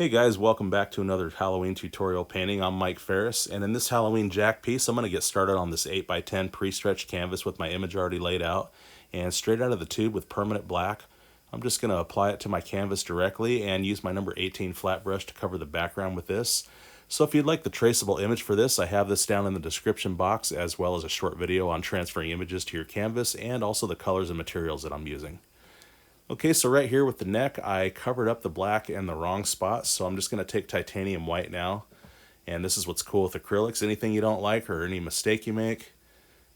Hey guys, welcome back to another Halloween tutorial painting. I'm Mike Ferris, and in this Halloween Jack piece, I'm going to get started on this 8x10 pre-stretched canvas with my image already laid out. And straight out of the tube with permanent black, I'm just going to apply it to my canvas directly and use my number 18 flat brush to cover the background with this. So if you'd like the traceable image for this, I have this down in the description box, as well as a short video on transferring images to your canvas and also the colors and materials that I'm using. Okay, so right here with the neck, I covered up the black in the wrong spot, so I'm just going to take titanium white now. And this is what's cool with acrylics. Anything you don't like or any mistake you make,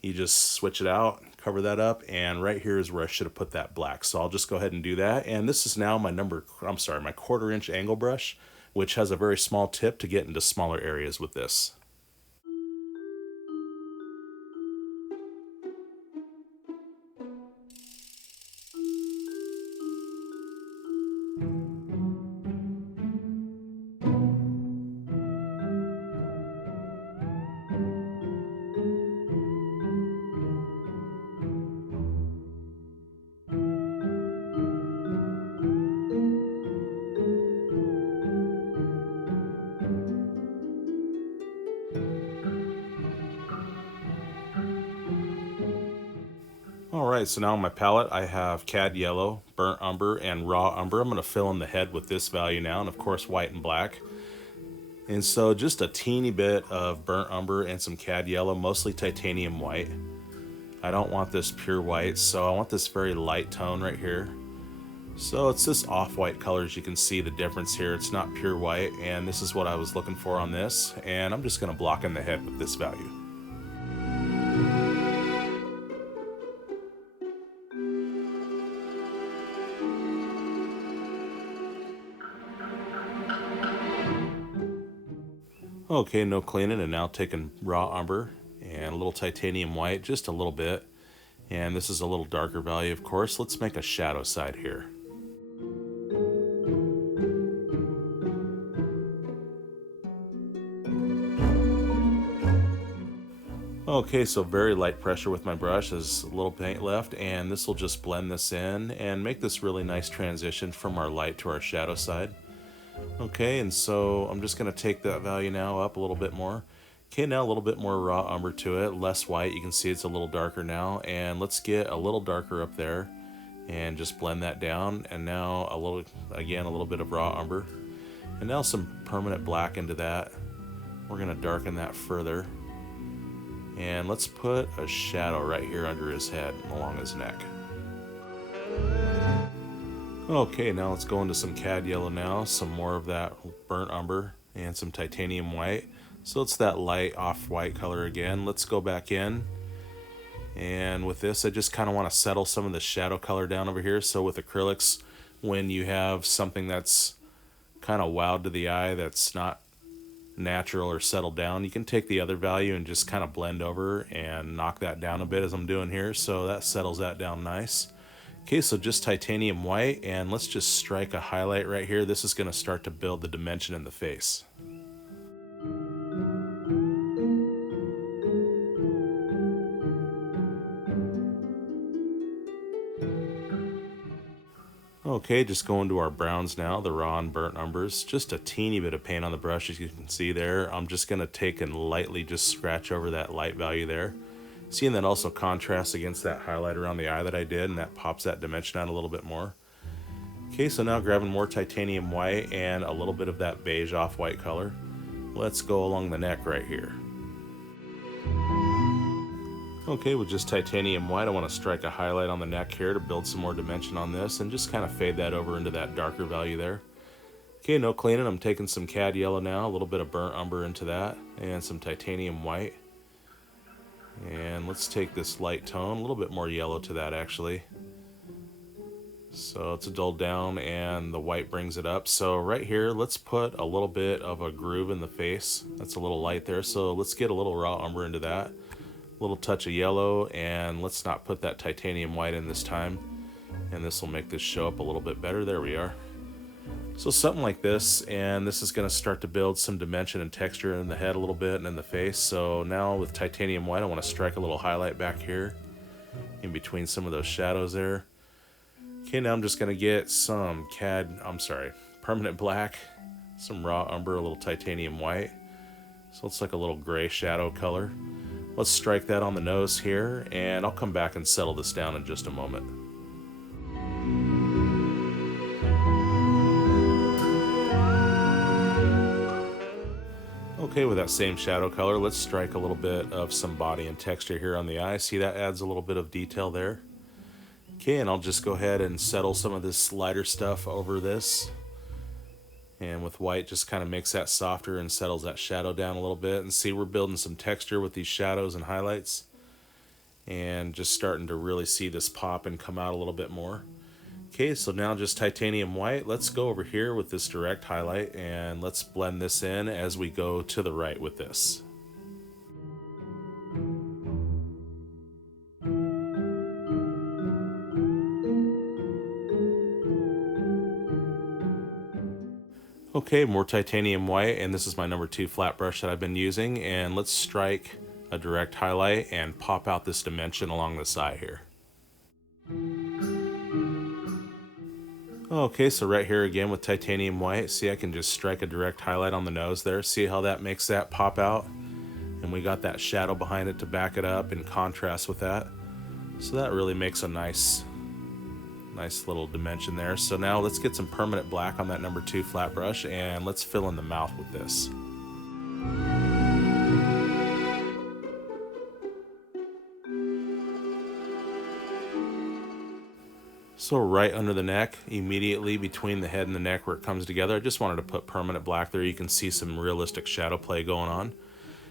you just switch it out, cover that up, and right here is where I should have put that black. So I'll just go ahead and do that. And this is now my my 1/4" angle brush, which has a very small tip to get into smaller areas with this. Alright, so now on my palette I have Cad Yellow, Burnt Umber, and Raw Umber. I'm going to fill in the head with this value now, and of course white and black. And so just a teeny bit of Burnt Umber and some Cad Yellow, mostly titanium white. I don't want this pure white, so I want this very light tone right here. So it's this off-white color, as you can see the difference here. It's not pure white, and this is what I was looking for on this. And I'm just going to block in the head with this value. Okay, no cleaning, and now taking raw umber and a little titanium white, just a little bit. And this is a little darker value, of course. Let's make a shadow side here. Okay, so very light pressure with my brush. There's a little paint left, and this will just blend this in and make this really nice transition from our light to our shadow side. Okay, and so I'm just going to take that value now up a little bit more. Okay, now a little bit more raw umber to it, less white. You can see it's a little darker now, and let's get a little darker up there and just blend that down. And now a little, again, a little bit of raw umber, and now some permanent black into that. We're going to darken that further, and let's put a shadow right here under his head along his neck. Okay, now let's go into some Cad Yellow now, some more of that burnt umber, and some titanium white. So it's that light off-white color again. Let's go back in, and with this I just kind of want to settle some of the shadow color down over here. So with acrylics, when you have something that's kind of wowed to the eye, that's not natural or settled down, you can take the other value and just kind of blend over and knock that down a bit, as I'm doing here. So that settles that down nice. Okay, so just titanium white, and let's just strike a highlight right here. This is going to start to build the dimension in the face. Okay, just going to our browns now, the raw and burnt umbers. Just a teeny bit of paint on the brush, as you can see there. I'm just going to take and lightly just scratch over that light value there. Seeing that also contrasts against that highlight around the eye that I did, and that pops that dimension out a little bit more. Okay, so now grabbing more titanium white and a little bit of that beige off-white color. Let's go along the neck right here. Okay, with just titanium white, I want to strike a highlight on the neck here to build some more dimension on this, and just kind of fade that over into that darker value there. Okay, no cleaning. I'm taking some Cad Yellow now, a little bit of burnt umber into that, and some titanium white. And let's take this light tone, a little bit more yellow to that actually. So it's dulled down and the white brings it up. So right here, let's put a little bit of a groove in the face. That's a little light there. So let's get a little raw umber into that. A little touch of yellow, and let's not put that titanium white in this time. And this will make this show up a little bit better. There we are. So something like this, and this is going to start to build some dimension and texture in the head a little bit and in the face. So now with titanium white, I want to strike a little highlight back here in between some of those shadows there. Okay, now I'm just going to get some permanent black some raw umber, a little titanium white. So it's like a little gray shadow color. Let's strike that on the nose here, and I'll come back and settle this down in just a moment. Okay, with that same shadow color, let's strike a little bit of some body and texture here on the eye. See, that adds a little bit of detail there. Okay, and I'll just go ahead and settle some of this lighter stuff over this. And with white, just kind of makes that softer and settles that shadow down a little bit. And see, we're building some texture with these shadows and highlights. And just starting to really see this pop and come out a little bit more. Okay, so now just titanium white. Let's go over here with this direct highlight and let's blend this in as we go to the right with this. Okay, more titanium white, and this is my number 2 flat brush that I've been using, and let's strike a direct highlight and pop out this dimension along the side here. Okay, so right here again with titanium white, see, I can just strike a direct highlight on the nose there. See how that makes that pop out? And we got that shadow behind it to back it up in contrast with that. So that really makes a nice little dimension there. So now let's get some permanent black on that number 2 flat brush and let's fill in the mouth with this. So right under the neck, immediately between the head and the neck where it comes together, I just wanted to put permanent black there. You can see some realistic shadow play going on.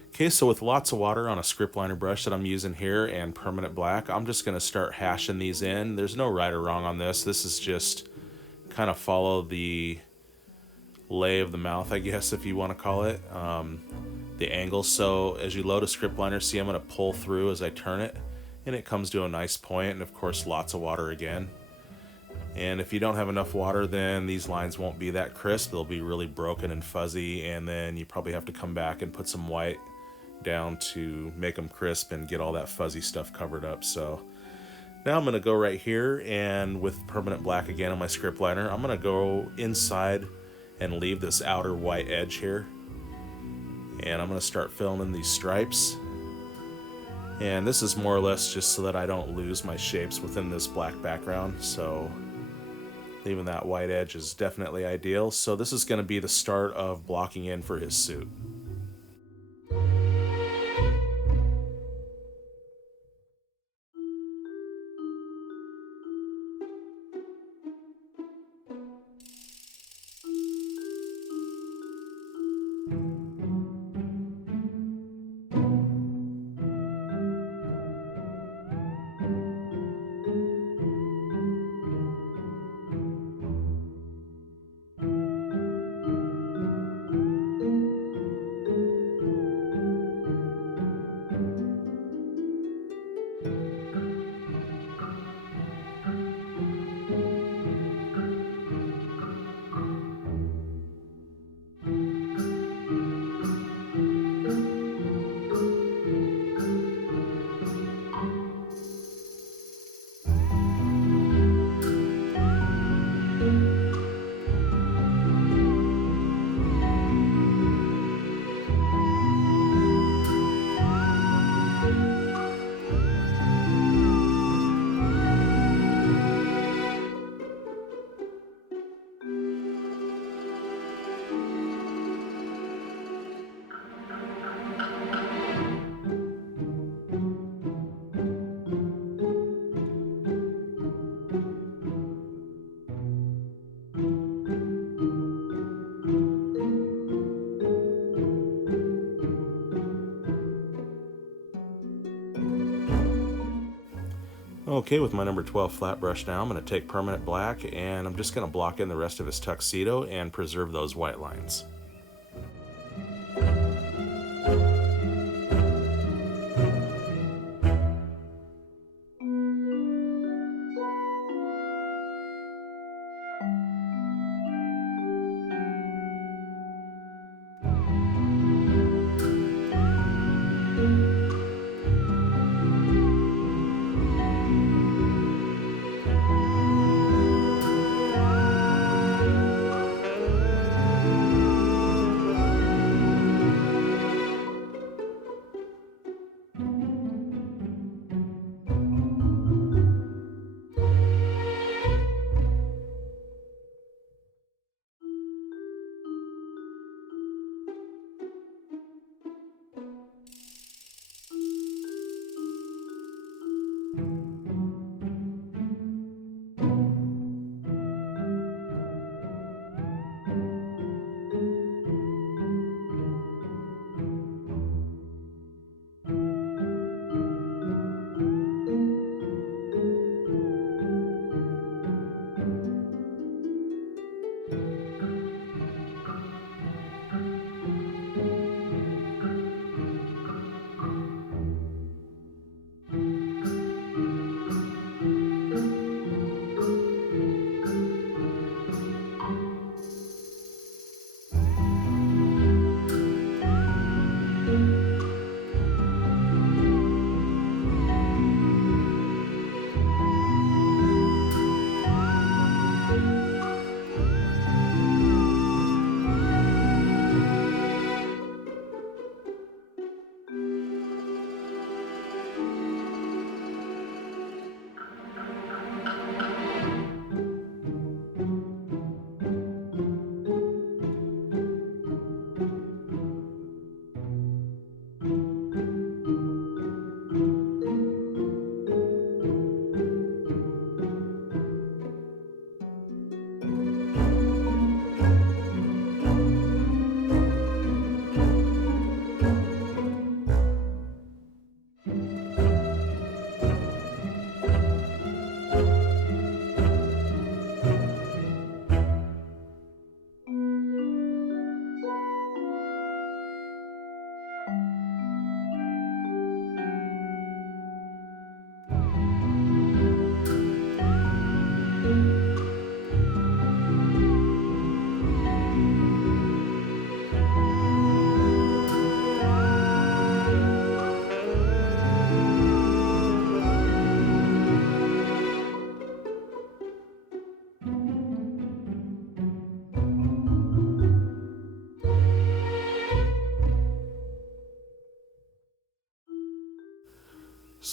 Okay, so with lots of water on a script liner brush that I'm using here and permanent black, I'm just going to start hashing these in. There's no right or wrong on this. This is just kind of follow the lay of the mouth, I guess, if you want to call it, the angle. So as you load a script liner, see, I'm going to pull through as I turn it, and it comes to a nice point, and of course lots of water again. And if you don't have enough water, then these lines won't be that crisp. They'll be really broken and fuzzy, and then you probably have to come back and put some white down to make them crisp and get all that fuzzy stuff covered up. So now I'm going to go right here, and with permanent black again on my script liner, I'm going to go inside and leave this outer white edge here. And I'm going to start filling in these stripes. And this is more or less just so that I don't lose my shapes within this black background. So leaving that white edge is definitely ideal. So this is going to be the start of blocking in for his suit. Okay, with my number 12 flat brush now, I'm going to take permanent black and I'm just going to block in the rest of his tuxedo and preserve those white lines.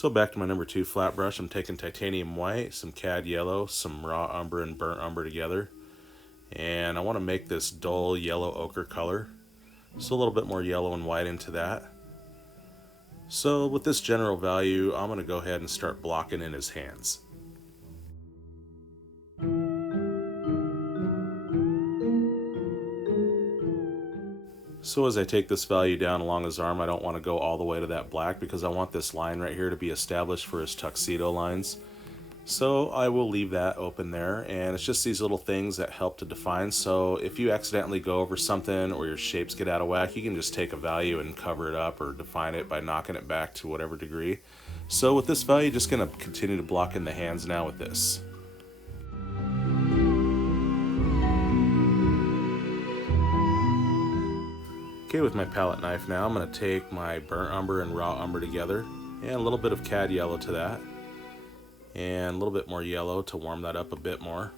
So back to my number 2 flat brush, I'm taking titanium white, some Cad Yellow, some raw umber and burnt umber together. And I want to make this dull yellow ochre color. So a little bit more yellow and white into that. So with this general value, I'm going to go ahead and start blocking in his hands. So as I take this value down along his arm, I don't want to go all the way to that black because I want this line right here to be established for his tuxedo lines. So I will leave that open there, and it's just these little things that help to define. So if you accidentally go over something or your shapes get out of whack, you can just take a value and cover it up or define it by knocking it back to whatever degree. So with this value, just going to continue to block in the hands now with this. Okay, with my palette knife now, I'm going to take my burnt umber and raw umber together, and a little bit of Cad Yellow to that, and a little bit more yellow to warm that up a bit more.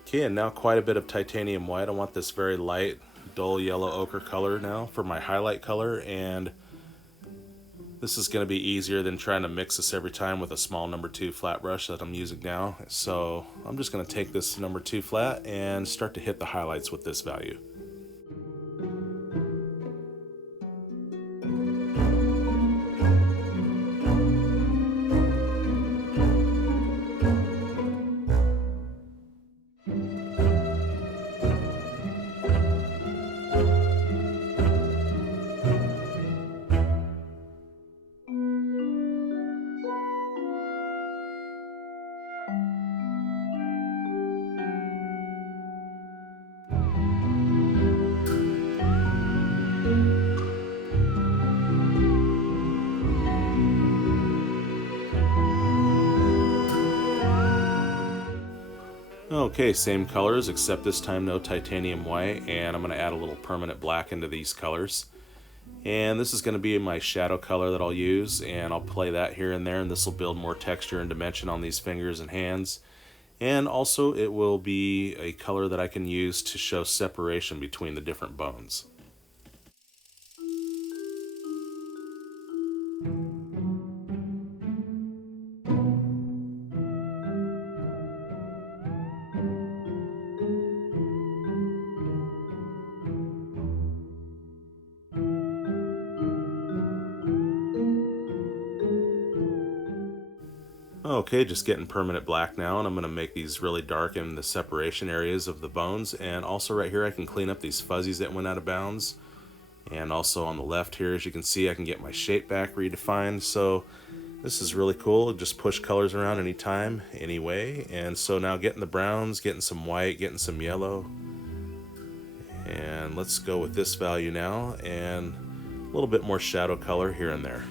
Okay, and now quite a bit of titanium white. I want this very light, dull yellow ochre color now for my highlight color, and this is going to be easier than trying to mix this every time with a small number 2 flat brush that I'm using now. So I'm just going to take this number 2 flat and start to hit the highlights with this value. Okay, same colors except this time no titanium white, and I'm going to add a little permanent black into these colors. And this is going to be my shadow color that I'll use, and I'll play that here and there, and this will build more texture and dimension on these fingers and hands. And also it will be a color that I can use to show separation between the different bones. Okay, just getting permanent black now, and I'm going to make these really dark in the separation areas of the bones. And also right here I can clean up these fuzzies that went out of bounds. And also on the left here, as you can see, I can get my shape back redefined. So this is really cool. Just push colors around anytime, any way. And so now getting the browns, getting some white, getting some yellow. And let's go with this value now, and a little bit more shadow color here and there.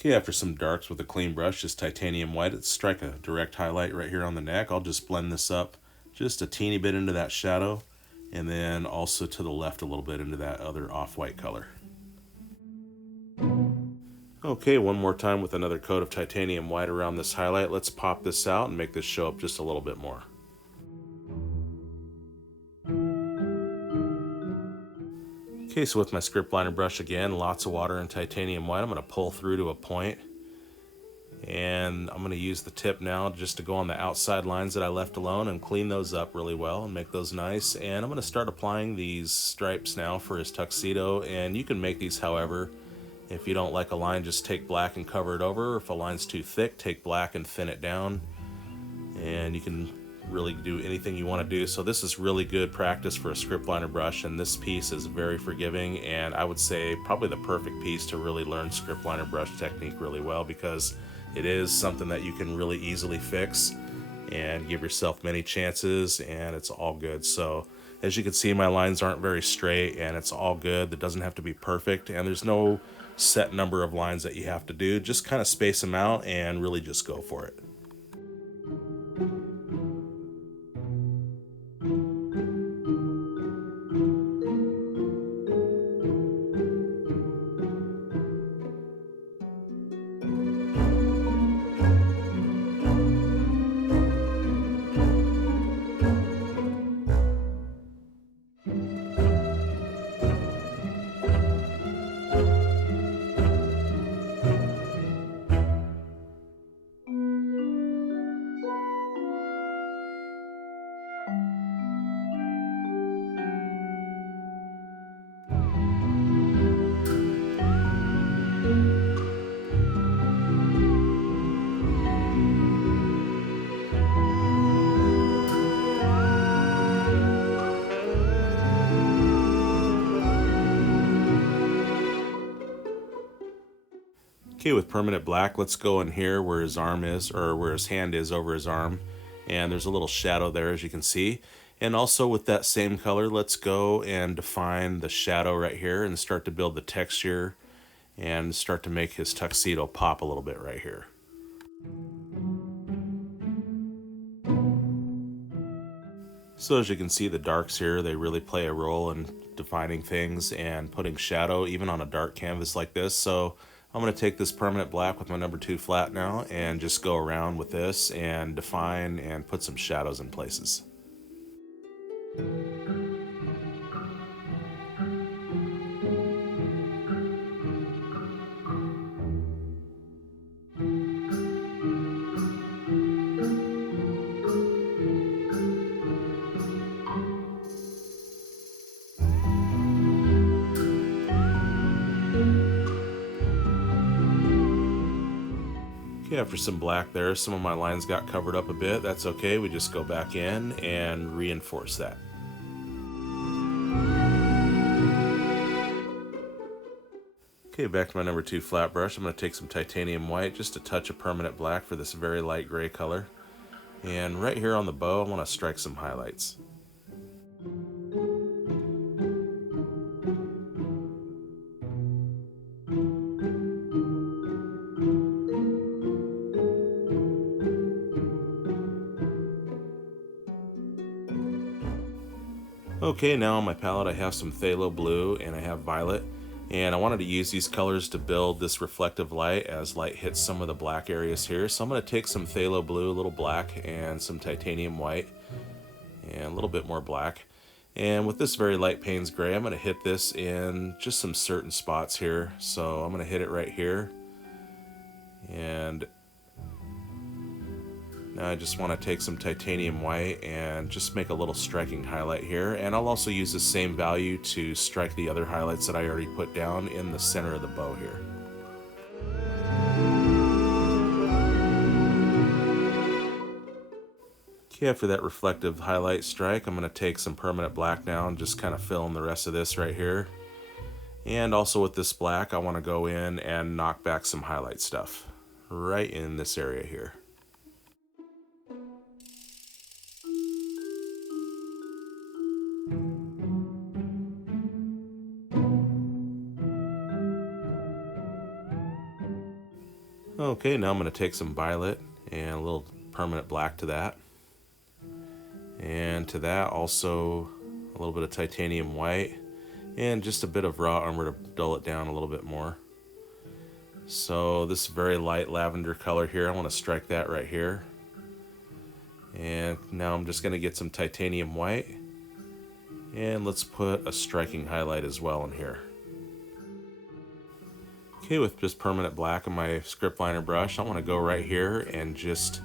Okay, after some darks with a clean brush, just titanium white, let's strike a direct highlight right here on the neck. I'll just blend this up just a teeny bit into that shadow, and then also to the left a little bit into that other off-white color. Okay, one more time with another coat of titanium white around this highlight. Let's pop this out and make this show up just a little bit more. Okay, so with my script liner brush again, lots of water and titanium white, I'm going to pull through to a point. And I'm going to use the tip now just to go on the outside lines that I left alone and clean those up really well and make those nice. And I'm going to start applying these stripes now for his tuxedo. And you can make these however. If you don't like a line, just take black and cover it over. If a line's too thick, take black and thin it down. And you can really do anything you want to do. So this is really good practice for a script liner brush, and this piece is very forgiving, and I would say probably the perfect piece to really learn script liner brush technique really well, because it is something that you can really easily fix and give yourself many chances, and it's all good. So as you can see, my lines aren't very straight, and it's all good. It doesn't have to be perfect, and there's no set number of lines that you have to do. Just kind of space them out and really just go for it. Okay, with permanent black, let's go in here where his arm is, or where his hand is over his arm. And there's a little shadow there, as you can see. And also with that same color, let's go and define the shadow right here and start to build the texture and start to make his tuxedo pop a little bit right here. So as you can see, the darks here, they really play a role in defining things and putting shadow even on a dark canvas like this. So I'm going to take this permanent black with my number 2 flat now and just go around with this and define and put some shadows in places. Okay, after some black there, some of my lines got covered up a bit. That's okay, we just go back in and reinforce that. Okay, back to my number 2 flat brush. I'm going to take some titanium white, just a touch of permanent black for this very light gray color. And right here on the bow, I want to strike some highlights. Okay, now on my palette I have some phthalo blue and I have violet, and I wanted to use these colors to build this reflective light as light hits some of the black areas here. So I'm going to take some phthalo blue, a little black, and some titanium white, and a little bit more black. And with this very light Payne's gray, I'm going to hit this in just some certain spots here. So I'm going to hit it right here, and now I just want to take some titanium white and just make a little striking highlight here. And I'll also use the same value to strike the other highlights that I already put down in the center of the bow here. Okay, after that reflective highlight strike, I'm going to take some permanent black now and just kind of fill in the rest of this right here. And also with this black, I want to go in and knock back some highlight stuff right in this area here. Okay, now I'm going to take some violet and a little permanent black to that. And to that also a little bit of titanium white and just a bit of raw umber to dull it down a little bit more. So this very light lavender color here, I want to strike that right here. And now I'm just going to get some titanium white And let's put a striking highlight as well in here. Okay, with just permanent black on my script liner brush, I want to go right here and just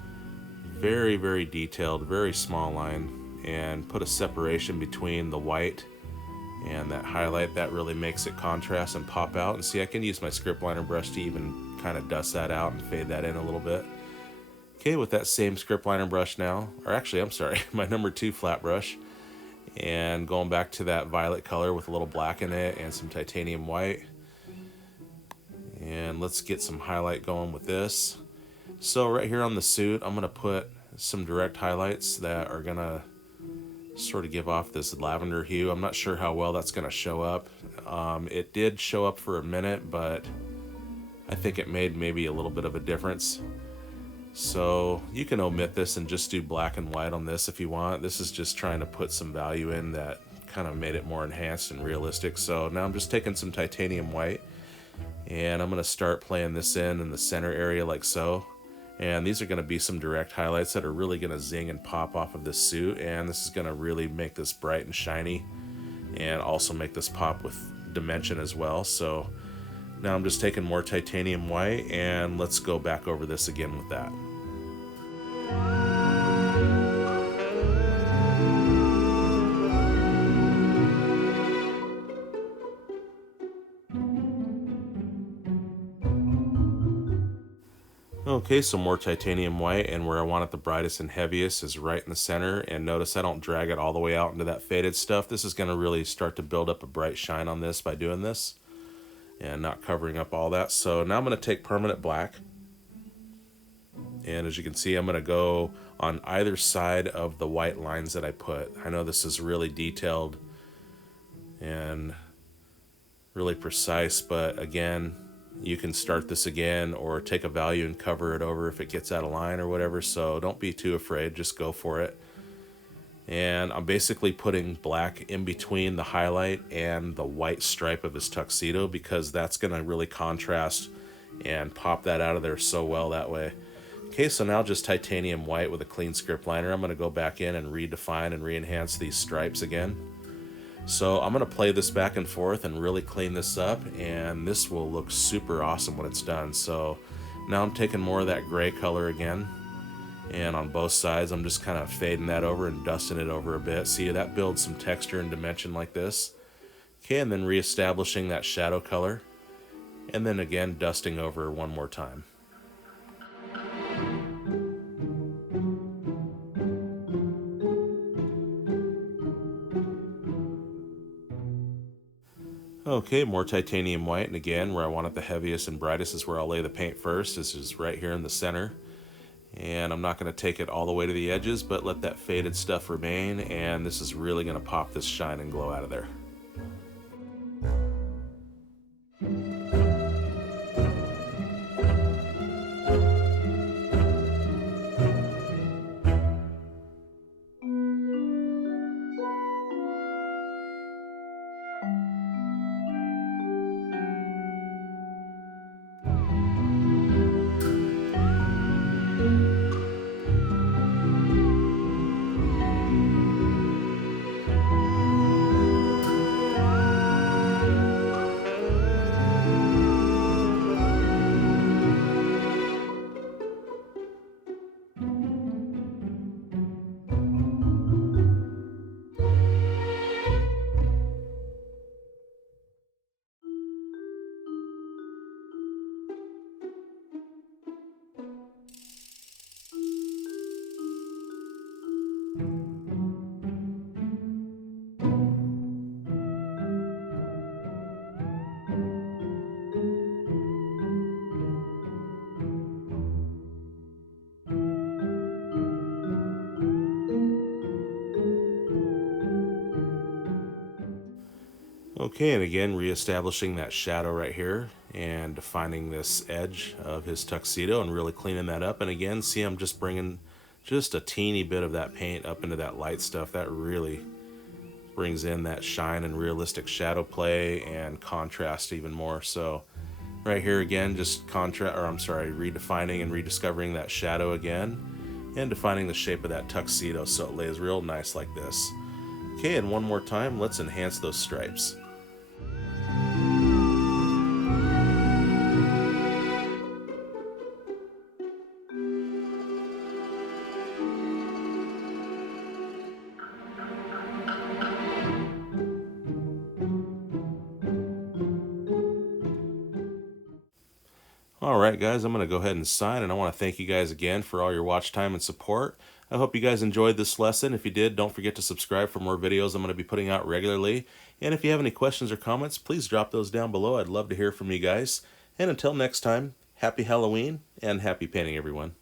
very, very detailed, very small line, and put a separation between the white and that highlight. That really makes it contrast and pop out. And see, I can use my script liner brush to even kind of dust that out and fade that in a little bit. Okay, with that same script liner brush now, or actually, I'm sorry, my number 2 flat brush, and going back to that violet color with a little black in it and some titanium white. And let's get some highlight going with this. So right here on the suit, I'm going to put some direct highlights that are going to sort of give off this lavender hue. I'm not sure how well that's going to show up. It did show up for a minute, but I think it made maybe a little bit of a difference. So you can omit this and just do black and white on this if you want. This is just trying to put some value in that kind of made it more enhanced and realistic. So now I'm just taking some titanium white, and I'm going to start playing this in the center area like so. And these are going to be some direct highlights that are really going to zing and pop off of this suit. And this is going to really make this bright and shiny and also make this pop with dimension as well. So now I'm just taking more titanium white, and let's go back over this again with that. Okay, so more titanium white, and where I want it the brightest and heaviest is right in the center. And notice I don't drag it all the way out into that faded stuff. This is going to really start to build up a bright shine on this by doing this and not covering up all that. So now I'm going to take permanent black, and as you can see, I'm going to go on either side of the white lines that I put. I know this is really detailed and really precise, but again, you can start this again or take a value and cover it over if it gets out of line or whatever. So don't be too afraid, just go for it. And I'm basically putting black in between the highlight and the white stripe of his tuxedo, because that's going to really contrast and pop that out of there so well that way. Okay, so now just titanium white with a clean script liner. I'm going to go back in and redefine and re-enhance these stripes again. So I'm going to play this back and forth and really clean this up, and this will look super awesome when it's done. So now I'm taking more of that gray color again, and on both sides I'm just kind of fading that over and dusting it over a bit. See, that builds some texture and dimension like this. Okay, and then reestablishing that shadow color, and then again dusting over one more time. Okay, more titanium white, and again, where I want it the heaviest and brightest is where I'll lay the paint first. This is right here in the center. And I'm not going to take it all the way to the edges, but let that faded stuff remain, and this is really going to pop this shine and glow out of there. Okay, and again, reestablishing that shadow right here and defining this edge of his tuxedo and really cleaning that up. And again, see, I'm just bringing just a teeny bit of that paint up into that light stuff. That really brings in that shine and realistic shadow play and contrast even more. So right here again, just redefining and rediscovering that shadow again and defining the shape of that tuxedo so it lays real nice like this. Okay, and one more time, let's enhance those stripes. Alright guys, I'm going to go ahead and sign, and I want to thank you guys again for all your watch time and support. I hope you guys enjoyed this lesson. If you did, don't forget to subscribe for more videos I'm going to be putting out regularly. And if you have any questions or comments, please drop those down below. I'd love to hear from you guys. And until next time, happy Halloween and happy painting, everyone.